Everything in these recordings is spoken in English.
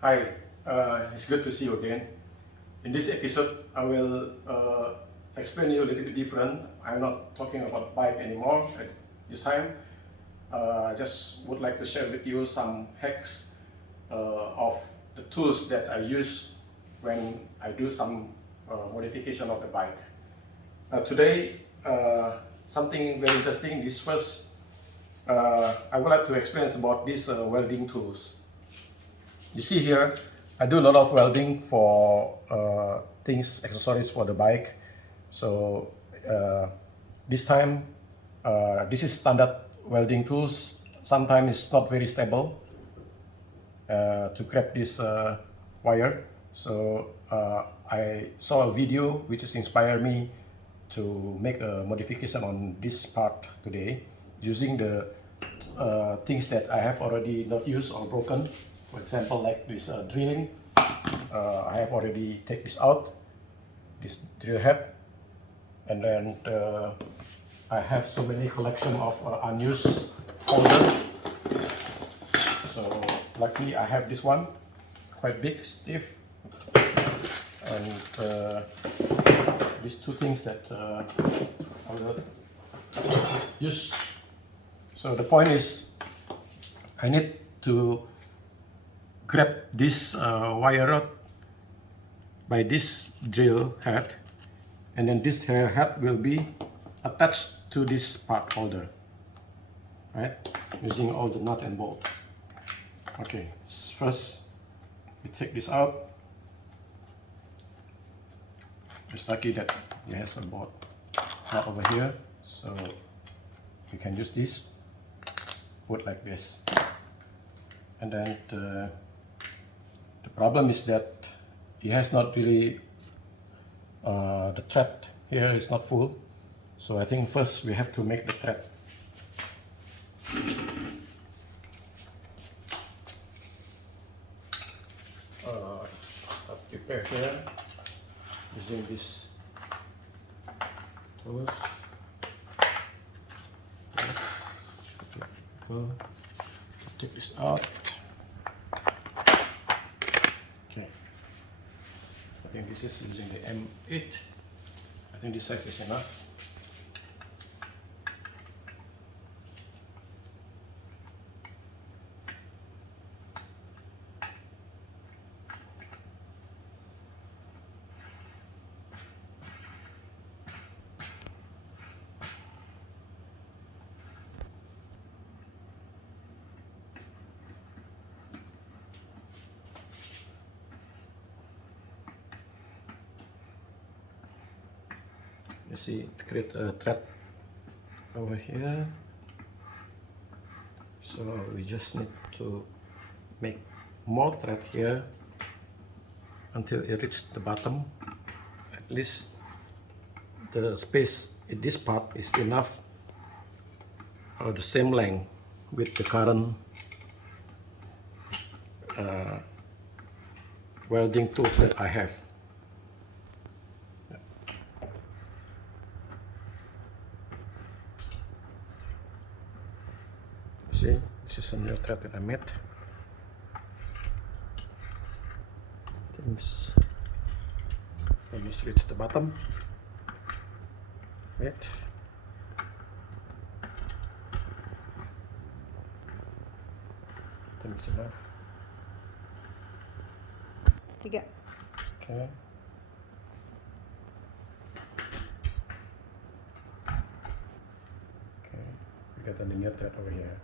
Hi, it's good to see you again. In this episode, I will explain you a little bit different. I'm not talking about bike anymore at this time. I just would like to share with you some hacks of the tools that I use when I do some modification of the bike. Today, something very interesting. This first, I would like to explain about these welding tools. You see here, I do a lot of welding for things, accessories for the bike. So this time, this is standard welding tools. Sometimes it's not very stable to grab this wire. So I saw a video which has inspired me to make a modification on this part today using the things that I have already not used or broken. For example, like this drilling, I have already taken this out, this drill head, and then I have so many collection of unused holder. So luckily I have this one, quite big, stiff, and these two things that I will use. So the point is, I need to grab this wire rod by this drill head, and then this drill head will be attached to this part holder, right? Using all the nut and bolt. Okay, first we take this out. It's lucky that it has a bolt not over here, so you can use this, put like this, and then the problem is that it has not really, the thread here is not full. So I think first we have to make the thread. I'll prepare here using this tools. Go take this out. Okay, I think this is using the M8. I think this size is enough. You see, it create a thread over here. So we just need to make more thread here until it reaches the bottom. At least the space in this part is enough or the same length with the current welding tools that I have. See, this is a new thread that I made. Things almost reach the bottom. Right. I think it's enough. 3. Okay. Okay, we got a linear thread over here.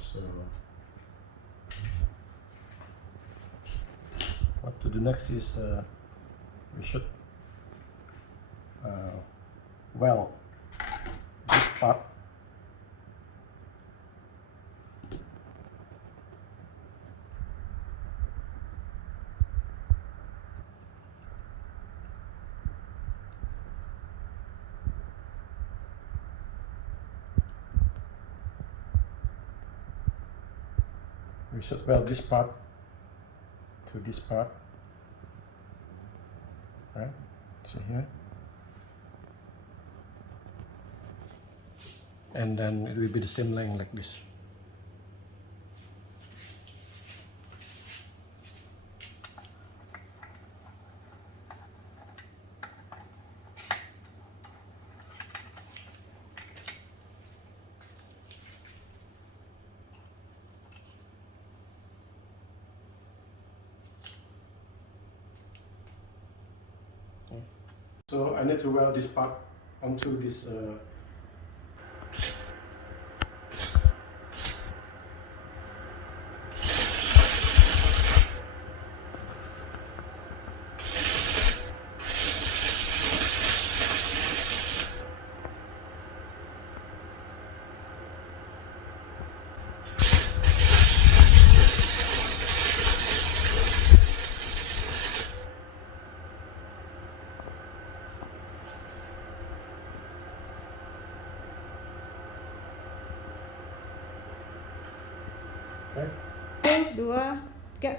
So what to do next is we should weld this part. We should weld this part to this part, right? So here, and then it will be the same length like this. So I need to weld this part onto this Satu, dua, tiga.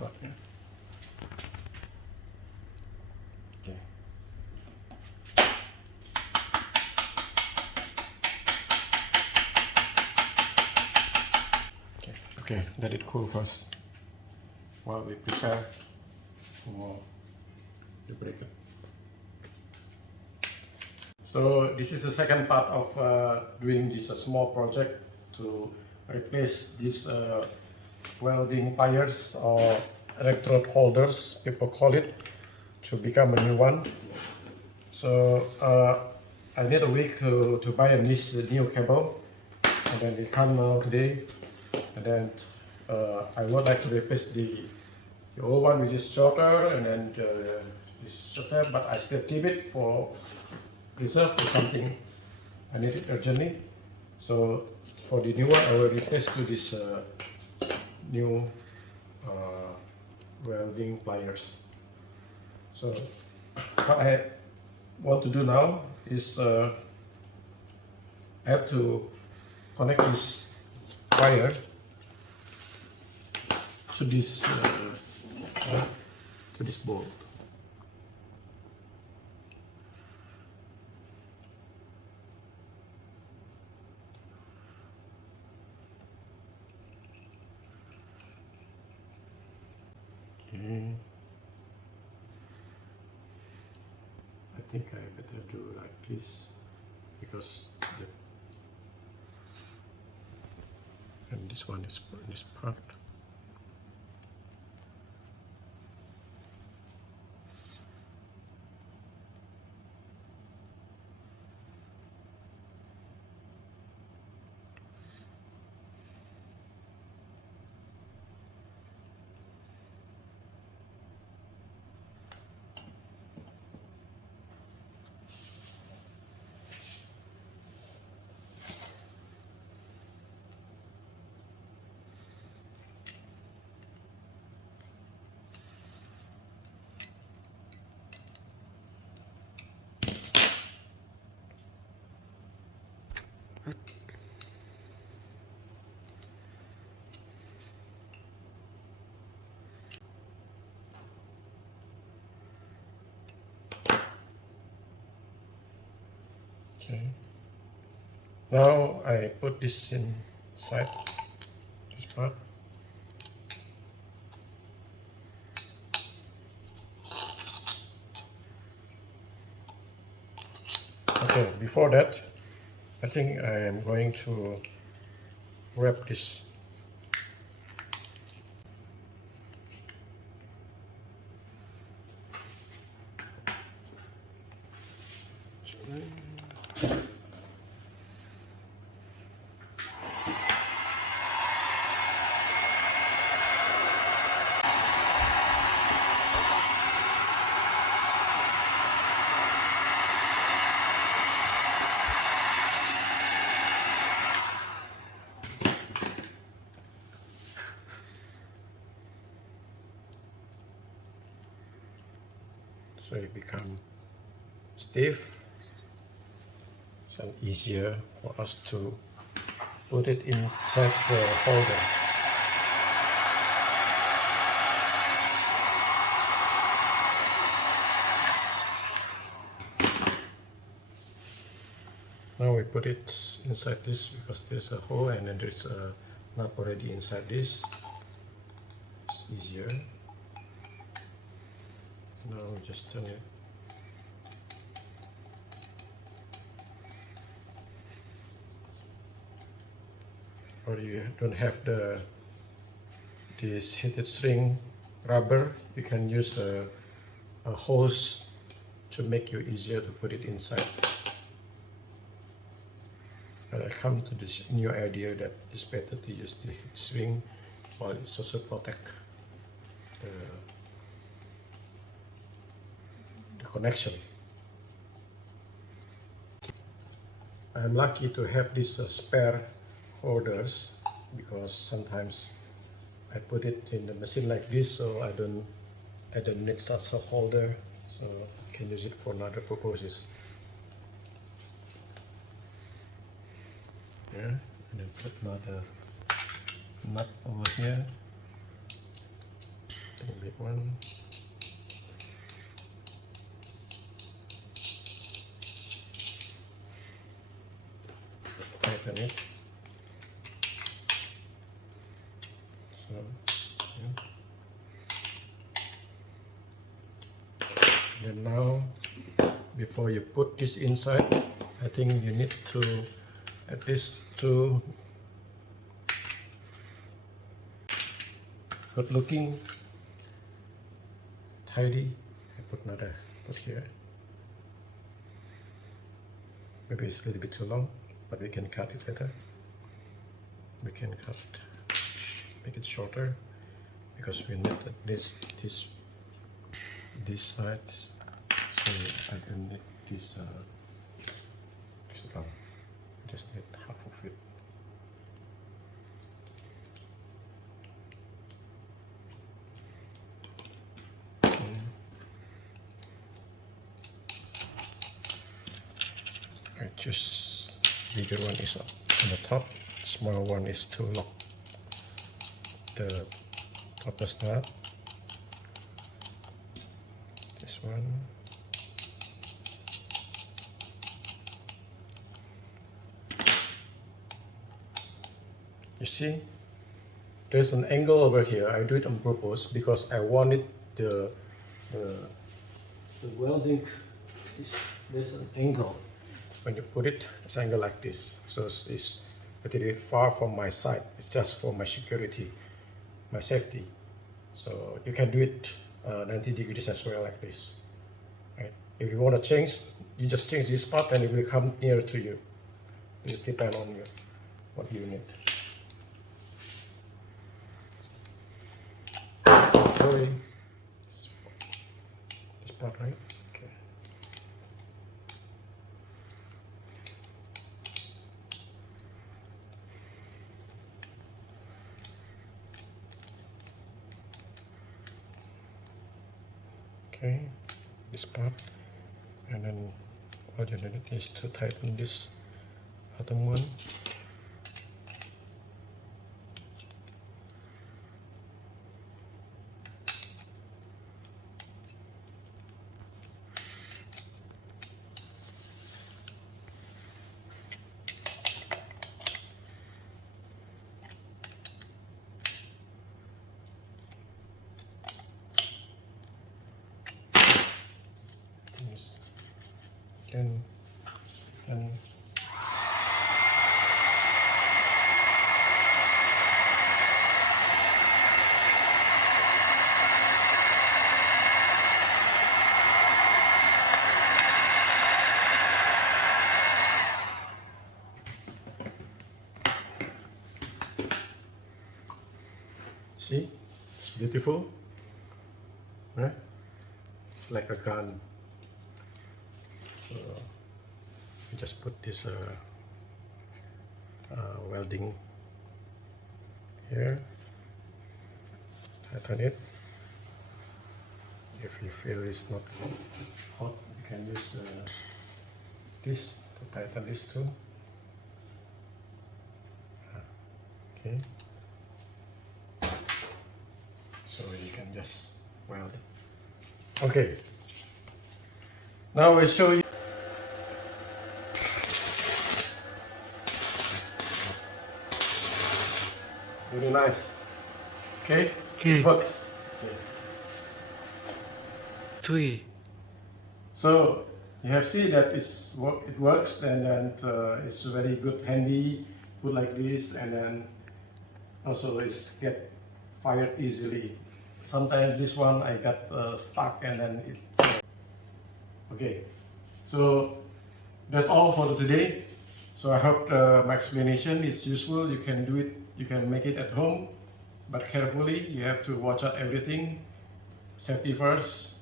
part, yeah. Okay. Okay, let it cool first while we prepare for the breaker. So this is the second part of doing this small project to replace these welding pliers or electrode holders, people call it, to become a new one. So I need a week to buy and this new cable, and then it come today, and then I would like to replace the old one which is shorter, and then this shorter, but I still keep it for reserve for something I need it urgently. So for the new one, I will replace to this new welding pliers. So what I want to do now is I have to connect this wire to this bolt. Okay. I think I better do like this because and this one is this part. Okay. Now I put this inside this part. Okay, before that, I think I am going to wrap this. it become stiff, so easier for us to put it inside the holder. Now we put it inside this because there's a hole and then there's a nut already inside this. It's easier. Now we just turn it. Or you don't have this heated shrink rubber, you can use a hose to make you easier to put it inside. But I come to this new idea that it's better to use the heat shrink while it's also protect the connection. I'm lucky to have these spare holders because sometimes I put it in the machine like this, so I don't need such a holder, so I can use it for another purposes. Yeah, and then put another nut over here. Take a big one. Tighten it. So, yeah. And now, before you put this inside, I think you need to at least to good looking, tidy. I put another put here. Maybe it's a little bit too long, but we can cut it later. We can cut, make it shorter because we need this sides. So I don't need this long. Just need half of it. Okay. I choose bigger one is up on the top, small one is to lock the topmost nut. This one. You see, there's an angle over here. I do it on purpose because I wanted the welding. There's an angle. When you put it, it's an angle like this. So it's a little bit far from my side. It's just for my security, my safety. So you can do it 90 degrees as well, like this. Right? If you want to change, you just change this part and it will come near to you. It just depends on you, what you need. Sorry, this part, right? Okay. Okay, this part, and then all you need is to tighten this bottom one. And see, it's beautiful, right? It's like a gun. So you just put this welding here, tighten it, if you feel it's not hot, you can use this to tighten this too. Okay. So you can just weld it. Okay. Now we'll show you. Very nice. Okay? Okay. Works. Okay. Three. So you have seen that it works, and then it's very good, handy, put like this, and then also it's get fired easily. Sometimes this one I got stuck, and then it. Okay, so that's all for today. So I hope my explanation is useful. You can do it. You can make it at home, but carefully. You have to watch out everything. Safety first.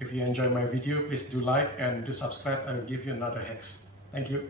If you enjoy my video, please do like and do subscribe. I will give you another hacks. Thank you.